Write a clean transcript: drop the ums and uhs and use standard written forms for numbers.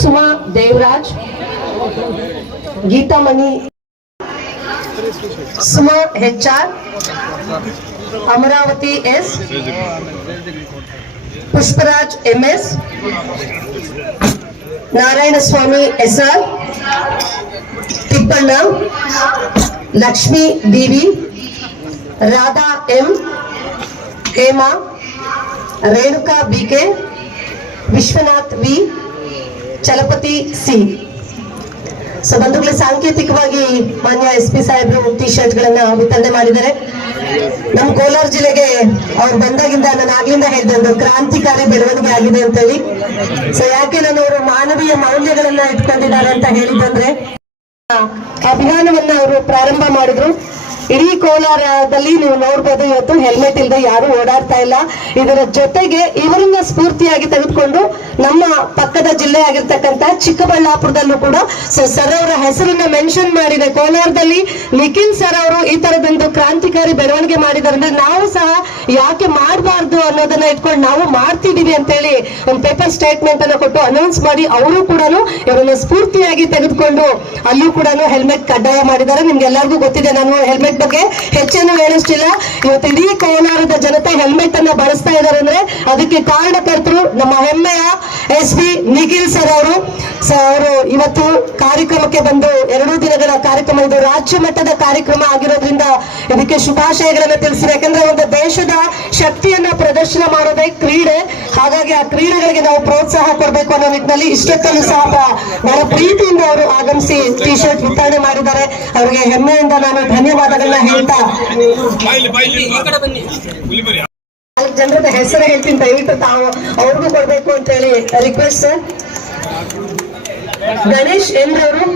Suma Devaraj, Geethamani, Suma HR, Amaravathi S, Pushparaj MS, Narayanaswamy SR, Thippanna, Lakshmi DV, Radha M, Hema, Renuka BK, Vishwanath V, Chalapathi C. So ಬಂಧುಗಳೇ, ಸಾಂಕೇತಿಕವಾಗಿ ಮಾನ್ಯ SP ಸಾಹೇಬರು ಟಿ ಶರ್ಟ್ ಗಳನ್ನ ವಿತರಣೆ ಮಾಡಿದ್ದಾರೆ. ನಮ್ಮ ಕೋಲಾರ ಜಿಲ್ಲೆಗೆ ಅವ್ರು ಬಂದಾಗಿಂದ ನಾನು ಆಗ್ಲಿಂದ ಹೇಳಿದೆ, ಒಂದು ಕ್ರಾಂತಿಕಾರಿ ಬೆಳವಣಿಗೆ ಆಗಿದೆ ಅಂತ ಹೇಳಿ. ಸೊ ಯಾಕೆ ನಾನು ಅವರು ಮಾನವೀಯ ಮೌಲ್ಯಗಳನ್ನ ಇಟ್ಕೊಂಡಿದ್ದಾರೆ ಅಂತ ಹೇಳಿದಂದ್ರೆ, ಅಭಿಯಾನವನ್ನ ಅವರು ಪ್ರಾರಂಭ ಮಾಡಿದ್ರು. ಇಡೀ ಕೋಲಾರದಲ್ಲಿ ನೀವು ನೋಡ್ಬೋದು, ಇವತ್ತು ಹೆಲ್ಮೆಟ್ ಇಲ್ಲದೆ ಯಾರು ಓಡಾಡ್ತಾ ಇಲ್ಲ. ಇದರ ಜೊತೆಗೆ ಇವರನ್ನ ಸ್ಫೂರ್ತಿಯಾಗಿ ತೆಗೆದುಕೊಂಡು ನಮ್ಮ ಪಕ್ಕದ ಜಿಲ್ಲೆ ಆಗಿರ್ತಕ್ಕಂಥ ಚಿಕ್ಕಬಳ್ಳಾಪುರದಲ್ಲೂ ಕೂಡ ಸರ್ ಅವರ ಹೆಸರನ್ನ ಮೆನ್ಷನ್ ಮಾಡಿದೆ. ಕೋಲಾರದಲ್ಲಿ ನಿಖಿಲ್ ಸರ್ ಅವರು ಈ ತರದೊಂದು ಕ್ರಾಂತಿಕಾರಿ ಬೆಳವಣಿಗೆ ಮಾಡಿದಾರೆ, ನಾವು ಸಹ ಯಾಕೆ ಮಾಡಬಾರ್ದು ಅನ್ನೋದನ್ನ ಇಟ್ಕೊಂಡು ನಾವು ಮಾಡ್ತಿದೀವಿ ಅಂತ ಹೇಳಿ ಒಂದು ಪೇಪರ್ ಸ್ಟೇಟ್ಮೆಂಟ್ ಅನ್ನು ಕೊಟ್ಟು ಅನೌನ್ಸ್ ಮಾಡಿ ಅವರು ಕೂಡ ಇವರನ್ನ ಸ್ಫೂರ್ತಿಯಾಗಿ ತೆಗೆದುಕೊಂಡು ಅಲ್ಲೂ ಕೂಡ ಹೆಲ್ಮೆಟ್ ಕಡ್ಡಾಯ ಮಾಡಿದ್ದಾರೆ. ನಿಮ್ಗೆಲ್ಲರಿಗೂ ಗೊತ್ತಿದೆ, ನಾನು ಹೆಲ್ಮೆಟ್ ಬಗ್ಗೆ ಹೆಚ್ಚೇನು ಹೇಳಿಸ್ತಿಲ್ಲ. ಇವತ್ತು ಇಡೀ ಕೋಲಾರದ ಜನತೆ ಹೆಲ್ಮೆಟ್ ಅನ್ನ ಬಳಸ್ತಾ ಇದ್ದಾರೆ ಅಂದ್ರೆ ಅದಕ್ಕೆ ಕಾರಣಕರ್ತರು ನಮ್ಮ ಹೆಮ್ಮೆಯ SP ನಿಖಿಲ್ ಸರ್ ಅವರು. ಅವರು ಇವತ್ತು ಕಾರ್ಯಕ್ರಮಕ್ಕೆ ಬಂದು 2 ದಿನಗಳ ಕಾರ್ಯಕ್ರಮ, ಇದು ರಾಜ್ಯ ಮಟ್ಟದ ಕಾರ್ಯಕ್ರಮ ಆಗಿರೋದ್ರಿಂದ ಇದಕ್ಕೆ ಶುಭಾಶಯಗಳನ್ನ ತಿಳಿಸಿದೆ. ಯಾಕಂದ್ರೆ ಒಂದು ದೇಶದ ಶಕ್ತಿಯನ್ನ ಪ್ರದರ್ಶನ ಮಾಡೋದೇ ಕ್ರೀಡೆ, ಹಾಗಾಗಿ ಆ ಕ್ರೀಡೆಗಳಿಗೆ ನಾವು ಪ್ರೋತ್ಸಾಹ ಕೊಡಬೇಕು ಅನ್ನೋ ನಿಟ್ಟಿನಲ್ಲಿ ಇಷ್ಟೊತ್ತಲ್ಲೂ ಸಹ ಬಹಳ ಪ್ರೀತಿಯಿಂದ ಅವರು ಆಗಮಿಸಿ ಟಿ ಶರ್ಟ್ ವಿತರಣೆ ಮಾಡಿದ್ದಾರೆ. ಅವರಿಗೆ ಹೆಮ್ಮೆಯಿಂದ ನಾನು ಧನ್ಯವಾದಗಳನ್ನ ಹೇಳ್ತಾ, 4 ಜನರದ ಹೆಸರು ಹೇಳ್ತೀನಿ, ದಯವಿಟ್ಟು ತಾವು ಅವ್ರಿಗೂ ಕೊಡ್ಬೇಕು ಅಂತ ಹೇಳಿ ರಿಕ್ವೆಸ್ಟ್. ಸರ್ ಗಣೇಶ್ ಎಂದ್ರವರು